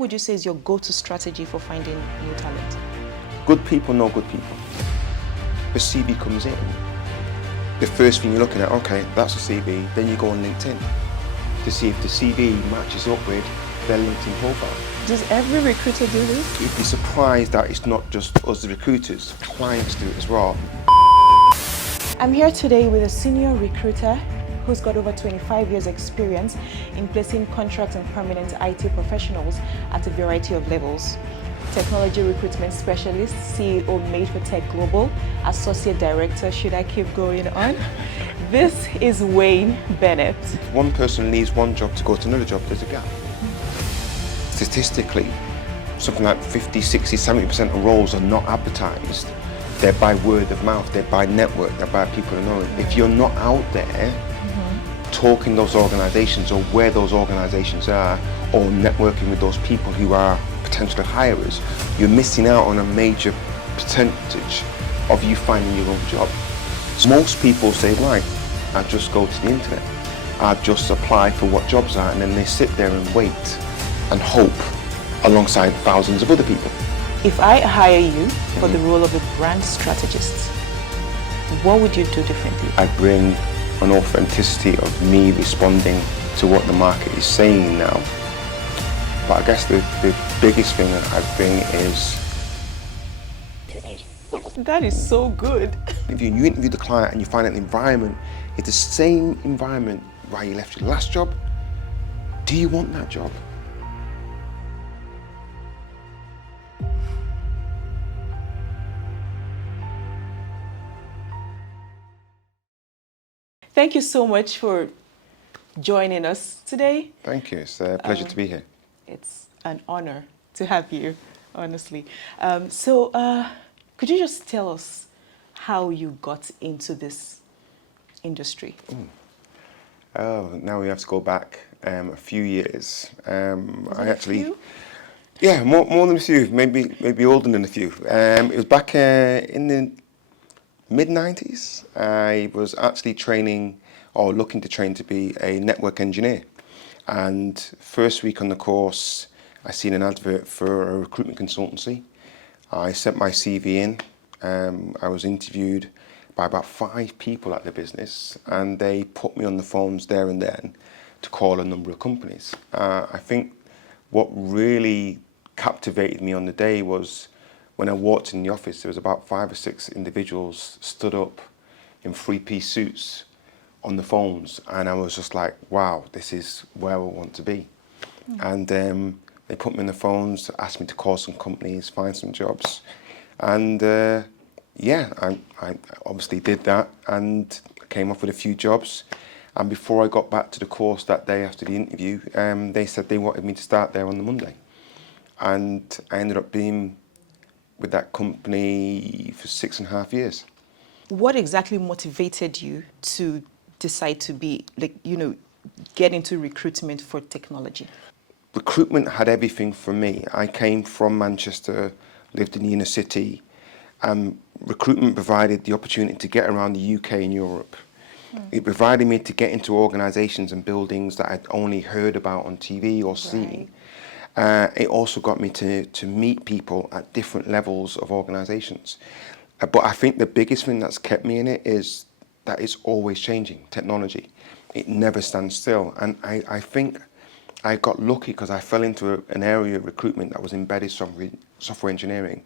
would you say is your go-to strategy for finding new talent? Good people know good people. The CV comes in, the first thing you're looking at, okay, that's a CV, then you go on LinkedIn to see if the CV matches up with their LinkedIn profile. Does every recruiter do this? You'd be surprised that it's not just us the recruiters, clients do it as well. I'm here today with a senior recruiter who's got over 25 years experience in placing contract and permanent IT professionals at a variety of levels. Technology Recruitment Specialist, CEO Made for Tech Global, Associate Director, should I keep going on? This is Wayne Bennett. If one person leaves one job to go to another job, there's a gap. Statistically, something like 50, 60, 70% of roles are not advertised. They're by word of mouth, they're by network, they're by people who know it. If you're not out there talking those organisations or where those organisations are, or networking with those people who are potential hires, you're missing out on a major percentage of you finding your own job. So most people say, right, I just go to the internet, I just apply for what jobs are, and then they sit there and wait and hope alongside thousands of other people. If I hire you for the role of a brand strategist, what would you do differently? I bring an authenticity of me responding to what the market is saying now. But I guess the biggest thing that I bring is... That is so good. If you interview the client and you find that the environment is the same environment where you left your last job, do you want that job? Thank you so much for joining us today. Thank you, it's a pleasure to be here. It's an honor to have you, honestly. Could you just tell us how you got into this industry? Oh, now we have to go back a few years. Few? Yeah, more than a few, maybe older than a few. It was back in the mid-90s. I was actually training, or looking to train to be a network engineer. And first week on the course, I seen an advert for a recruitment consultancy. I sent my CV in. I was interviewed by about 5 people at the business, and they put me on the phones there and then to call a number of companies. I think what really captivated me on the day was when I walked in the office, there was about 5 or 6 individuals stood up in 3-piece suits on the phones, and I was just like, wow, this is where I want to be. And they put me on the phones, asked me to call some companies, find some jobs, and yeah, I obviously did that and came off with a few jobs. And before I got back to the course that day after the interview, they said they wanted me to start there on the Monday, and I ended up being with that company for 6.5 years. What exactly motivated you to decide to be, get into recruitment for technology? Recruitment had everything for me. I came from Manchester, lived in the inner city. Recruitment provided the opportunity to get around the UK and Europe. It provided me to get into organisations and buildings that I'd only heard about on TV or seen. It also got me to meet people at different levels of organisations. But I think the biggest thing that's kept me in it is that it's always changing, technology. It never stands still. And I think I got lucky because I fell into an area of recruitment that was embedded software engineering,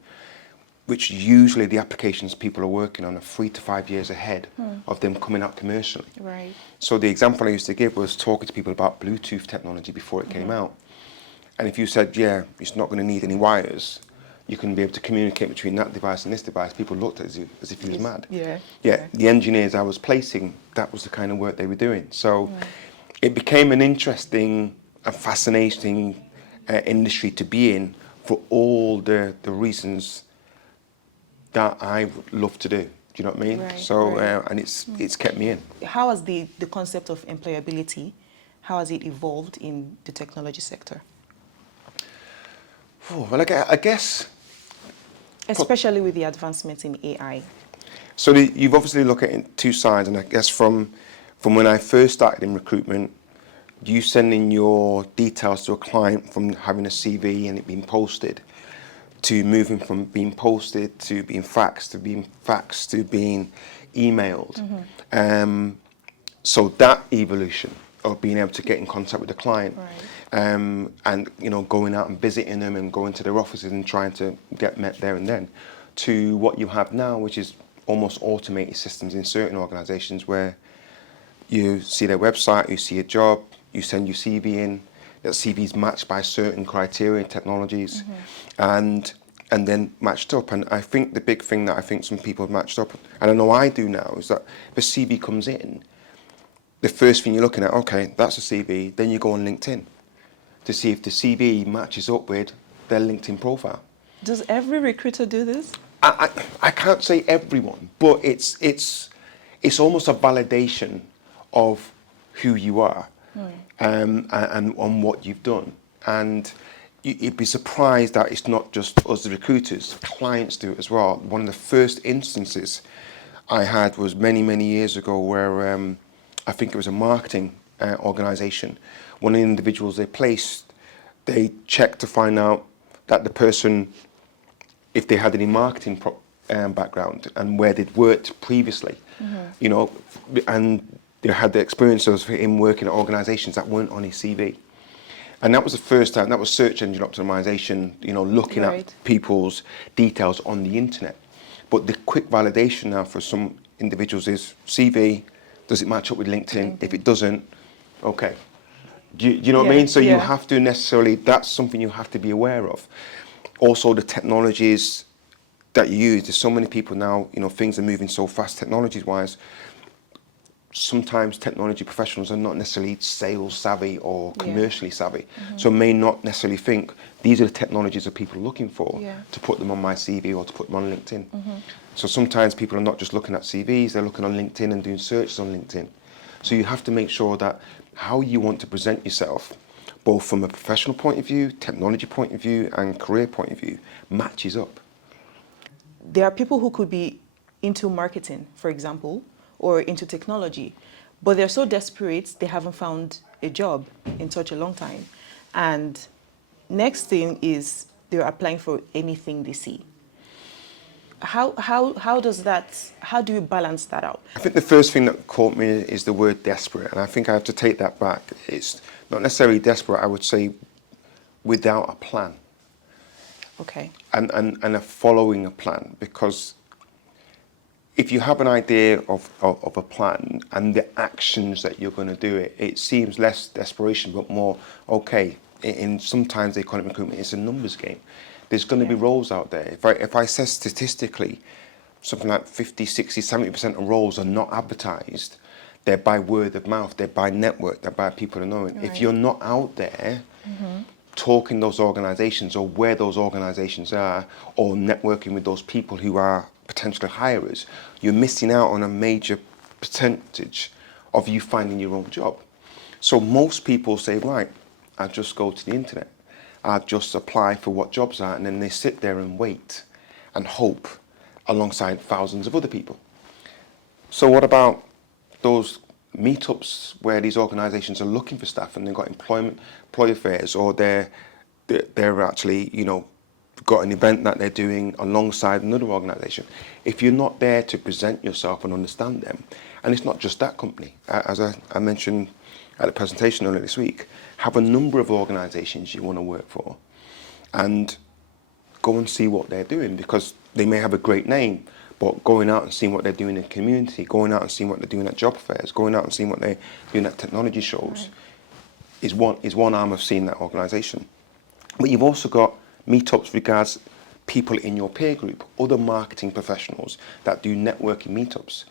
which usually the applications people are working on are 3 to 5 years ahead of them coming out commercially. Right. So the example I used to give was talking to people about Bluetooth technology before it came out. And if you said, yeah, it's not going to need any wires, you can be able to communicate between that device and this device, people looked at it as if he was mad. Yeah, the engineers I was placing, that was the kind of work they were doing. So it became an interesting and fascinating industry to be in for all the reasons that I love to do. Do you know what I mean? Right, So, right. and it's kept me in. How has the concept of employability, how has it evolved in the technology sector? Oh, well, I guess... Especially with the advancements in AI. So you've obviously looked at it in 2 sides, and I guess from when I first started in recruitment, you sending your details to a client from having a CV and it being posted, to moving from being posted to being faxed, to being faxed to being emailed. So that evolution of being able to get in contact with the client, and going out and visiting them and going to their offices and trying to get met there and then, to what you have now, which is almost automated systems in certain organisations where you see their website, you see a job, you send your CV in, that CV is matched by certain criteria and technologies, and then matched up. And I think the big thing that I think some people have matched up, and I know I do now, is that if a CV comes in, the first thing you're looking at, okay, that's a CV, then you go on LinkedIn to see if the CV matches up with their LinkedIn profile. Does every recruiter do this? I can't say everyone, but it's almost a validation of who you are, and on what you've done. And you'd be surprised that it's not just us, the recruiters, clients do it as well. One of the first instances I had was many years ago where I think it was a marketing organisation. One of the individuals they placed, they checked to find out that the person, if they had any marketing background and where they'd worked previously, and they had the experience of him working at organisations that weren't on his CV. And that was the first time, that was search engine optimization, looking at people's details on the internet. But the quick validation now for some individuals is CV, does it match up with LinkedIn? If it doesn't, okay. Do you know what I mean? So you have to necessarily, that's something you have to be aware of. Also the technologies that you use, there's so many people now, things are moving so fast technologies wise. Sometimes technology professionals are not necessarily sales savvy or commercially savvy, so may not necessarily think these are the technologies that people are looking for to put them on my CV or to put them on LinkedIn. So sometimes people are not just looking at CVs, they're looking on LinkedIn and doing searches on LinkedIn. So you have to make sure that how you want to present yourself, both from a professional point of view, technology point of view, and career point of view, matches up. There are people who could be into marketing, for example, or into technology, but they're so desperate they haven't found a job in such a long time. And next thing is they're applying for anything they see. How do you balance that out? I think the first thing that caught me is the word desperate, and I think I have to take that back. It's not necessarily desperate, I would say without a plan. Okay. And a following a plan, because if you have an idea of a plan and the actions that you're going to do it seems less desperation, but more, okay, in sometimes they call it recruitment, it's a numbers game. There's going to be roles out there. If I say statistically, something like 50, 60, 70% of roles are not advertised, they're by word of mouth, they're by network, they're by people who know it. If you're not out there talking those organisations or where those organisations are, or networking with those people who are potential hirers, you're missing out on a major percentage of you finding your own job. So most people say, right, I'll just go to the internet, I'll just apply for what jobs are, and then they sit there and wait and hope alongside thousands of other people. So what about those meetups where these organisations are looking for staff and they've got employer fairs, or they're actually, got an event that they're doing alongside another organisation? If you're not there to present yourself and understand them, and it's not just that company, as I mentioned at the presentation earlier this week, have a number of organisations you want to work for, and go and see what they're doing, because they may have a great name, but going out and seeing what they're doing in the community, going out and seeing what they're doing at job fairs, going out and seeing what they're doing at technology shows, is one arm of seeing that organisation. But you've also got meetups regards people in your peer group, other marketing professionals that do networking meetups.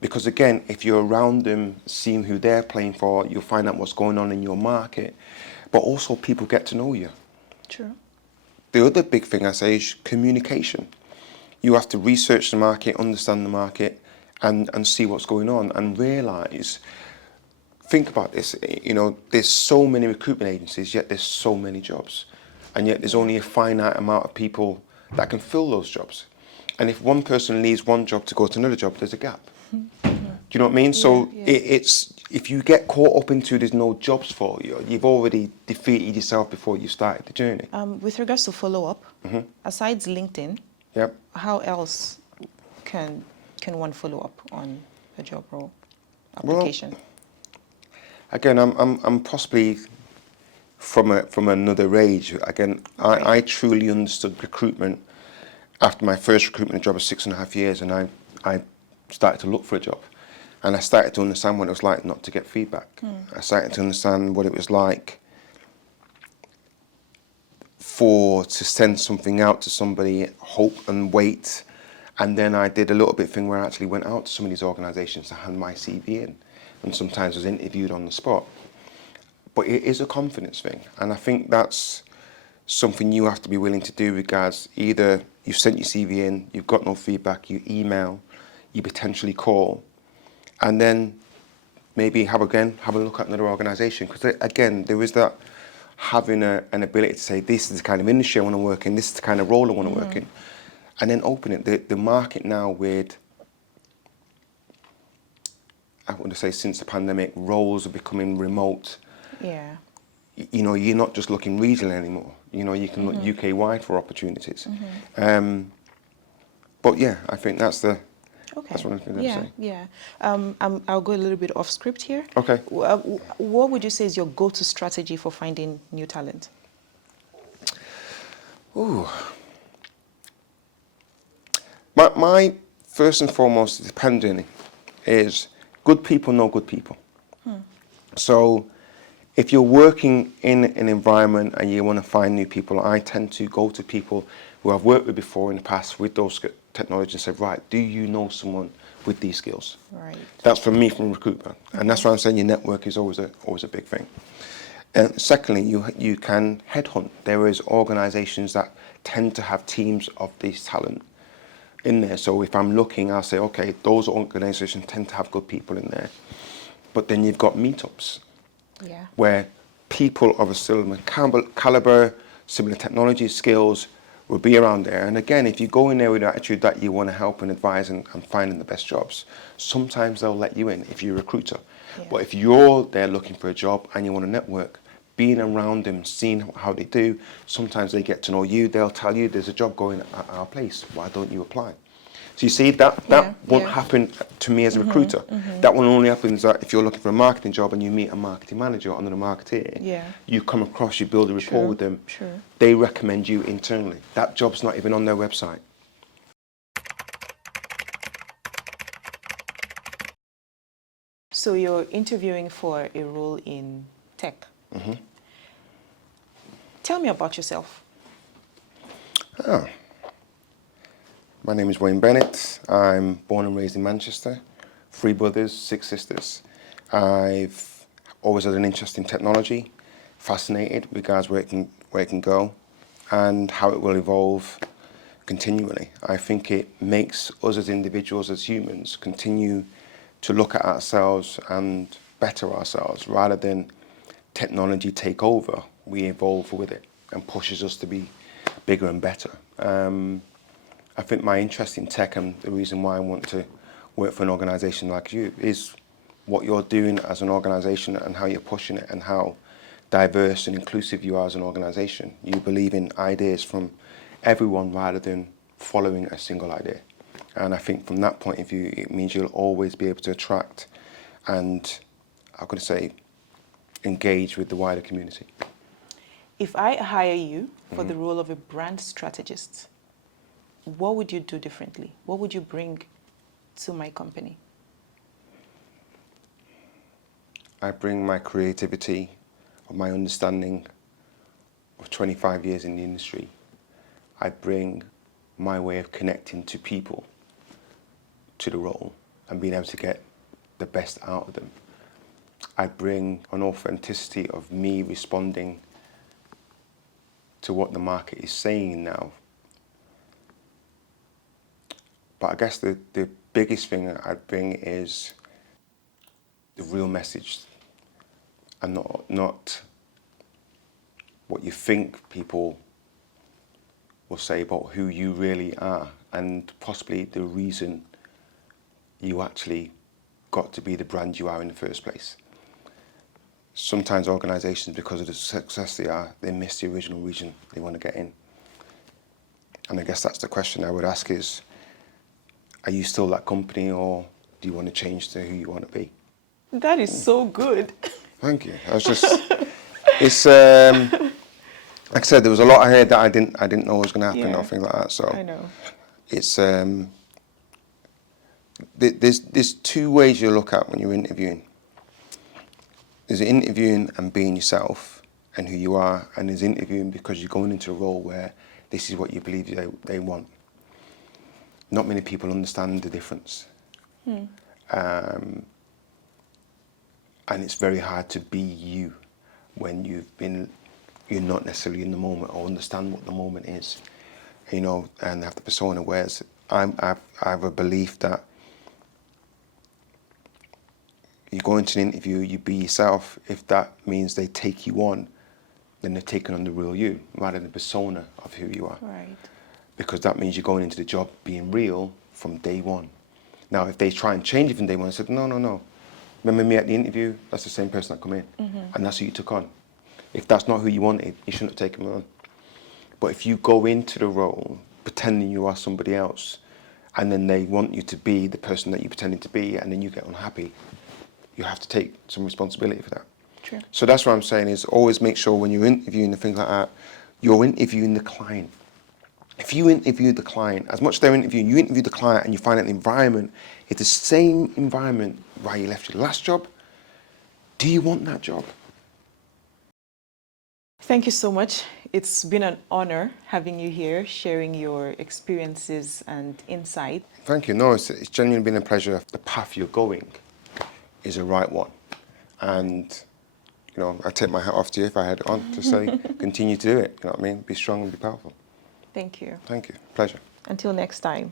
Because again, if you're around them, seeing who they're playing for, you'll find out what's going on in your market, but also people get to know you. True. The other big thing I say is communication. You have to research the market, understand the market, and see what's going on, and realise, think about this, there's so many recruitment agencies, yet there's so many jobs. And yet there's only a finite amount of people that can fill those jobs. And if one person leaves one job to go to another job, there's a gap. Do you know what I mean? So it's if you get caught up into there's no jobs for you, you've already defeated yourself before you started the journey. With regards to follow-up, aside LinkedIn, Yep. how else can one follow up on a job role Well, application? again, I'm possibly from another age. Again, Right. I truly understood recruitment after my first recruitment job of 6.5 years, and I started to look for a job. And I started to understand what it was like not to get feedback. I started to understand what it was like to send something out to somebody, hope and wait. And then I did a little bit thing where I actually went out to some of these organisations to hand my CV in, and sometimes was interviewed on the spot. But it is a confidence thing, and I think that's something you have to be willing to do. Regards, either you've sent your CV in, you've got no feedback, you email, you potentially call, and then maybe have a look at another organisation. Because again, there is that having an ability to say, this is the kind of industry I want to work in, this is the kind of role I want to work in, and then open it. The market now with, I want to say since the pandemic, roles are becoming remote. Yeah. You know, you're not just looking regional anymore. You know, you can look UK-wide for opportunities. But yeah, I think that's Okay. what I'm going to Yeah, say. yeah. I'll go a little bit off script here. Okay. What would you say is your go-to strategy for finding new talent? Ooh. My first and foremost depending is good people know good people. So if you're working in an environment and you want to find new people, I tend to go to people who I've worked with before in the past with those technologies and say, right, do you know someone with these skills? Right. That's for me from recruitment. And that's why I'm saying your network is always a big thing. And secondly, you can headhunt. There is organisations that tend to have teams of this talent in there. So if I'm looking, I'll say, okay, those organisations tend to have good people in there. But then you've got meetups. Yeah. Where people of a similar caliber, similar technology skills will be around there. And again, if you go in there with the attitude that you want to help and advise and finding the best jobs, sometimes they'll let you in if you're a recruiter. Yeah. But if you're there looking for a job and you want to network, being around them, seeing how they do, sometimes they get to know you, they'll tell you there's a job going at our place, why don't you apply? So you see, that won't happen to me as a recruiter. That will only happen if you're looking for a marketing job and you meet a marketing manager or another marketeer. Yeah. You come across, you build a rapport with them. True. They recommend you internally. That job's not even on their website. So you're interviewing for a role in tech. Tell me about yourself. My name is Wayne Bennett. I'm born and raised in Manchester. 3 brothers, 6 sisters. I've always had an interest in technology, fascinated regards where it can go and how it will evolve continually. I think it makes us as individuals, as humans, continue to look at ourselves and better ourselves rather than technology take over. We evolve with it and pushes us to be bigger and better. I think my interest in tech and the reason why I want to work for an organisation like you is what you're doing as an organisation and how you're pushing it and how diverse and inclusive you are as an organisation. You believe in ideas from everyone rather than following a single idea. And I think from that point of view, it means you'll always be able to attract and, I'm going to say, engage with the wider community. If I hire you for the role of a brand strategist, what would you do differently? What would you bring to my company? I bring my creativity, or my understanding of 25 years in the industry. I bring my way of connecting to people to the role and being able to get the best out of them. I bring an authenticity of me responding to what the market is saying now. But I guess the biggest thing I bring is the real message and not what you think people will say about who you really are and possibly the reason you actually got to be the brand you are in the first place. Sometimes organisations, because of the success they miss the original reason they want to get in. And I guess that's the question I would ask is, are you still that company, or do you want to change to who you want to be? That is so good. Thank you. It's like I said, there was a lot I heard that I didn't know was going to happen, Yeah, or things like that. So I know. it's there's two ways you look at when you're interviewing. There's interviewing and being yourself and who you are, and there's interviewing because you're going into a role where this is what you believe they want. Not many people understand the difference. And it's very hard to be you when you're not necessarily in the moment or understand what the moment is, you know, and have the persona. Whereas I have a belief that you go into an interview, you be yourself. If that means they take you on, then they're taking on the real you rather than the persona of who you are. Right. Because that means you're going into the job being real from day one. Now, if they try and change it from day one, I said, no. Remember me at the interview? That's the same person that come in, and that's who you took on. If that's not who you wanted, you shouldn't have taken them on. But if you go into the role pretending you are somebody else, and then they want you to be the person that you're pretending to be, and then you get unhappy, you have to take some responsibility for that. True. So that's what I'm saying is always make sure when you're interviewing and things like that, you're interviewing the client. If you interview the client, as much as they're interviewing, you interview the client and you find out the environment is the same environment where you left your last job, do you want that job? Thank you so much. It's been an honor having you here, sharing your experiences and insight. Thank you. No, it's genuinely been a pleasure. The path you're going is a right one. And, you know, I take my hat off to you if I had it on to say, continue to do it. You know what I mean? Be strong and be powerful. Thank you. Thank you. Pleasure. Until next time.